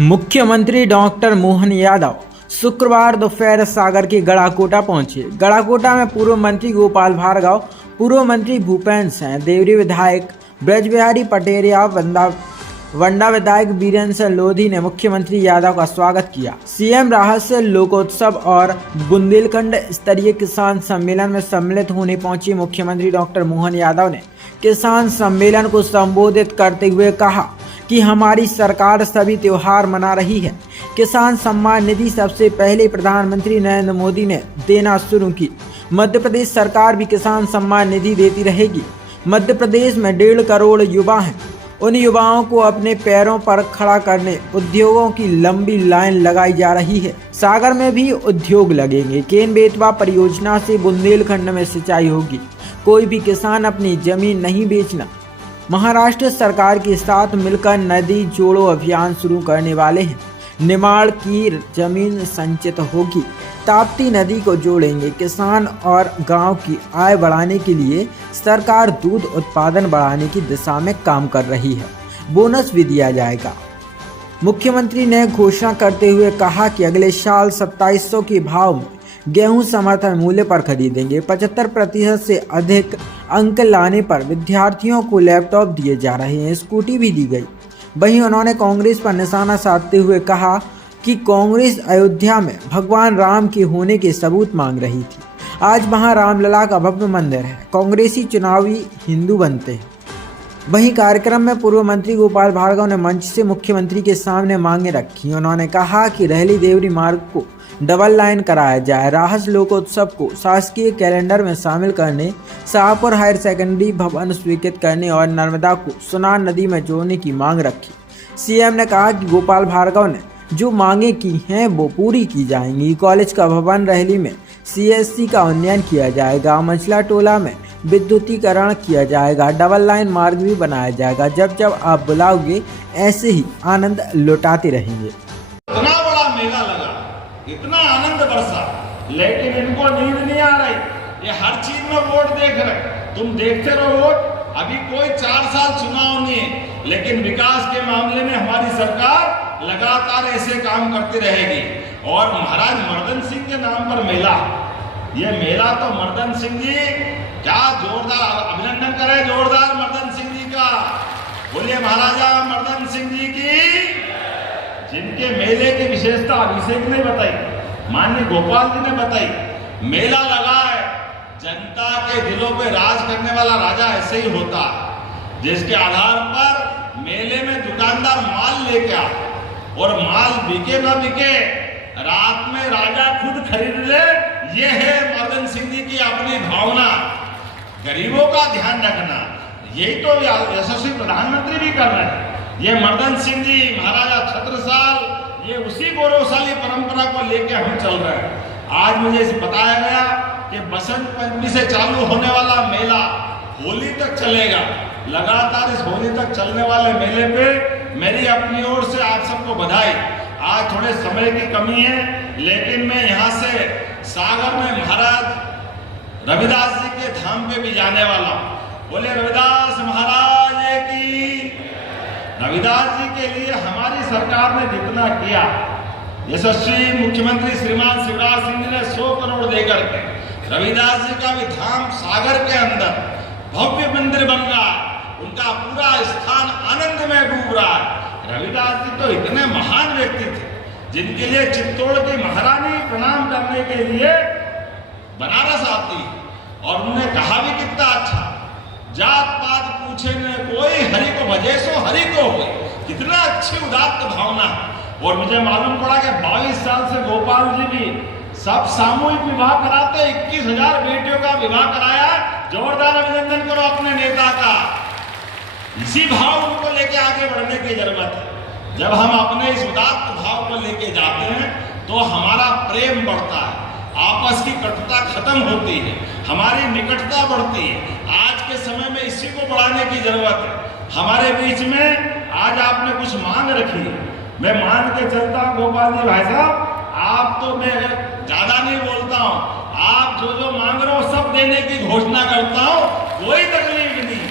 मुख्यमंत्री डॉक्टर मोहन यादव शुक्रवार दोपहर सागर के गड़ाकोटा पहुंचे। गड़ाकोटा में पूर्व मंत्री गोपाल भार्गव, पूर्व मंत्री भूपेंद्र सिंह, देवरी विधायक ब्रजबिहारी पटेरिया, वंडा विधायक बीरेंद्र सिंह लोधी ने मुख्यमंत्री यादव का स्वागत किया। सीएम राहत से लोकोत्सव और बुंदेलखंड स्तरीय किसान सम्मेलन में सम्मिलित होने पहुंचे मुख्यमंत्री डॉक्टर मोहन यादव ने किसान सम्मेलन को संबोधित करते हुए कहा कि हमारी सरकार सभी त्योहार मना रही है। किसान सम्मान निधि सबसे पहले प्रधानमंत्री नरेंद्र मोदी ने देना शुरू की। मध्य प्रदेश सरकार भी किसान सम्मान निधि देती रहेगी। मध्य प्रदेश में 1.5 करोड़ युवा हैं। उन युवाओं को अपने पैरों पर खड़ा करने उद्योगों की लंबी लाइन लगाई जा रही है। सागर में भी उद्योग लगेंगे। केन बेतवा परियोजना से बुंदेलखंड में सिंचाई होगी। कोई भी किसान अपनी जमीन नहीं बेचना। महाराष्ट्र सरकार के साथ मिलकर नदी जोड़ो अभियान शुरू करने वाले हैं। निमाड़ की जमीन संचित होगी। ताप्ती नदी को जोड़ेंगे। किसान और गांव की आय बढ़ाने के लिए सरकार दूध उत्पादन बढ़ाने की दिशा में काम कर रही है। बोनस भी दिया जाएगा। मुख्यमंत्री ने घोषणा करते हुए कहा कि अगले साल 2700 के भाव में गेहूं समर्थन मूल्य पर खरीदेंगे। 75% से अधिक अंक लाने पर विद्यार्थियों को लैपटॉप दिए जा रहे हैं। स्कूटी भी दी गई। वहीं उन्होंने कांग्रेस पर निशाना साधते हुए कहा कि कांग्रेस अयोध्या में भगवान राम के होने के सबूत मांग रही थी। आज वहां रामलला का भव्य मंदिर है। कांग्रेसी चुनावी हिंदू बनते हैं। वहीं कार्यक्रम में पूर्व मंत्री गोपाल भार्गव ने मंच से मुख्यमंत्री के सामने मांगे रखी। उन्होंने कहा कि रहली देवरी मार्ग को डबल लाइन कराया जाए। राहस लोकोत्सव को शासकीय कैलेंडर में शामिल करने, शाहपुर हायर सेकेंडरी भवन स्वीकृत करने और नर्मदा को सुनार नदी में जोड़ने की मांग रखी। सीएम ने कहा कि गोपाल भार्गव ने जो मांगे की हैं वो पूरी की जाएंगी। कॉलेज का भवन रहली में सीएससी का उन्नयन किया जाएगा। मंचला टोला में विद्युतीकरण किया जाएगा। डबल लाइन मार्ग भी बनाया जाएगा। जब जब आप बुलाओगे ऐसे ही आनंद लुटाते रहेंगे। इतना बड़ा मेला लगा, इतना आनंद बरसा, लेकिन इनको नींद नहीं आ रही। ये हर चीज में वोट देख रहे। तुम देखते रहो वोट। अभी कोई 4 साल चुनाव नहीं है, लेकिन विकास के मामले में हमारी सरकार लगातार ऐसे काम करती रहेगी। और महाराज मर्दन सिंह के नाम पर मेला, ये मेला तो मर्दन सिंह जी क्या जोरदार अभिनंदन करें, जोरदार मर्दन सिंह जी का। बोलिए महाराजा मर्दन सिंह जी की। जिनके मेले की विशेषता अभिषेक ने बताई, माननीय गोपाल जी ने बताई। मेला लगा है, जनता के दिलों पे राज करने वाला राजा ऐसे ही होता है, जिसके आधार पर मेले में दुकानदार माल लेके आ और माल बिके ना बिके, रात में राजा खुद खरीद ले। ये है मर्दन सिंह जी की अपनी भावना, गरीबों का ध्यान रखना। यही तो यशस्वी प्रधानमंत्री भी कर रहे हैं। ये मर्दन सिंह जी, महाराजा छत्रसाल, ये उसी गौरवशाली परंपरा को लेके हम चल रहे हैं। आज मुझे बताया गया कि बसंत पंचमी से चालू होने वाला मेला होली तक चलेगा। लगातार इस होली तक चलने वाले मेले पे मेरी अपनी ओर से आप सबको बधाई। आज थोड़े समय की कमी है, लेकिन मैं यहाँ से सागर में महाराज रविदास जी के धाम पे भी जाने वाला हूँ। बोले रविदास महाराज की। रविदास जी के लिए हमारी सरकार ने जितना किया, यशस्वी मुख्यमंत्री श्रीमान शिवराज सिंह जी ने 100 करोड़ देकर के रविदास जी का भी धाम सागर के अंदर भव्य मंदिर बन रहा है। उनका पूरा स्थान आनंद में डूब रहा है। रविदास जी तो इतने महान व्यक्ति थे, जिनके लिए चित्तौड़ की महारानी प्रणाम करने के लिए बनारस आती, और उन्होंने कहा भी कितना अच्छा, जात पात पूछे न कोई, हरि को भजे सो हरि को होए। कितना अच्छी उदात्त भावना। और मुझे मालूम पड़ा कि 22 साल से गोपाल जी भी सब सामूहिक विवाह कराते। 21,000 बेटियों का विवाह कराया। जोरदार अभिनंदन करो अपने नेता का। इसी भाव को लेके आगे बढ़ने की जरूरत है। जब हम अपने इस उदात्त भाव को लेके जाते हैं तो हमारा प्रेम बढ़ता है, आपस की कटुता खत्म होती है, हमारी निकटता बढ़ती है। आज के समय में इसी को बढ़ाने की जरूरत है। हमारे बीच में आज आपने कुछ मांग रखी है। मैं मान के चलता हूँ गोपाल जी भाई साहब, आप तो मैं ज्यादा नहीं बोलता हूँ, आप जो जो मांग रहे हो सब देने की घोषणा करता हूँ, कोई तकलीफ नहीं।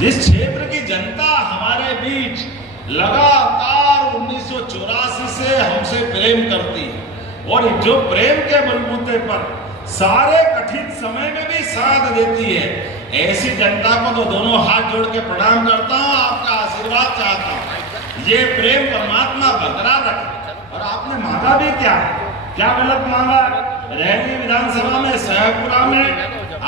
जिस क्षेत्र की जनता हमारे बीच लगातार 1984 से हमसे प्रेम करती है और जो प्रेम के बलबूते पर सारे कठिन समय में भी साथ देती है। ऐसी जनता को तो दोनों हाथ जोड़ के प्रणाम करता हूँ, आपका आशीर्वाद चाहता हूँ। ये प्रेम परमात्मा बरकरार रखे। और आपने मांगा भी क्या गलत मांगा? रहली विधानसभा में सहपुरा में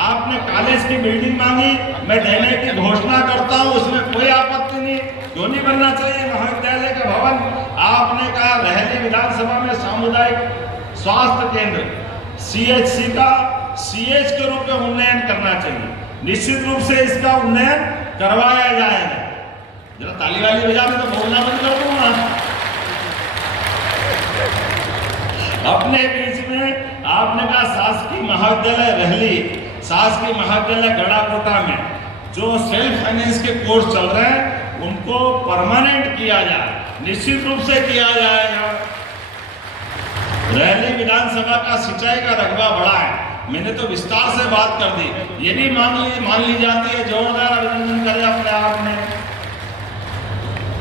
आपने कॉलेज की बिल्डिंग मांगी, मैं देने की घोषणा करता हूँ, उसमें कोई आपत्ति नहीं। क्यों नहीं बनना चाहिए महाविद्यालय का भवन? आपने कहा रहली विधानसभा में सामुदायिक स्वास्थ्य केंद्र CHC का CH के रूप में उन्नयन करना चाहिए। निश्चित रूप से इसका उन्नयन करवाया जाएगा। जरा ताली वाली बजा, में तो बोलना बंद कर दूंगा। अपने बीच में आपने कहा शासकीय महाविद्यालय रहली, शासकीय महाविद्यालय गड़ाकोटा में जो सेल्फ फाइनेंस के कोर्स चल रहे हैं उनको परमानेंट किया जाए, निश्चित रूप से किया जाएगा। रहली विधानसभा का सिंचाई का रकबा बढ़ा है, मैंने तो विस्तार से बात कर दी। ये भी मान ली जाती है, जोरदार अभिनंदन करें अपने आप में।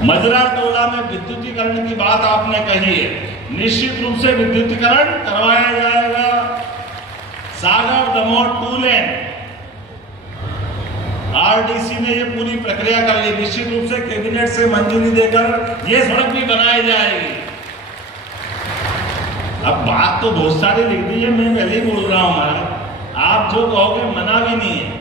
मजरा टोला में विद्युतीकरण की बात आपने कही है, निश्चित रूप से विद्युतीकरण करवाया जाएगा। सागर दमोह 2 लेन RDC ने ये पूरी प्रक्रिया कर ली, निश्चित रूप से कैबिनेट से मंजूरी देकर ये सड़क भी बनाई जाएगी। अब बात तो बहुत सारी लिख दी है, मैं पहले ही बोल रहा हूँ, आप जो कहोगे मना भी नहीं है।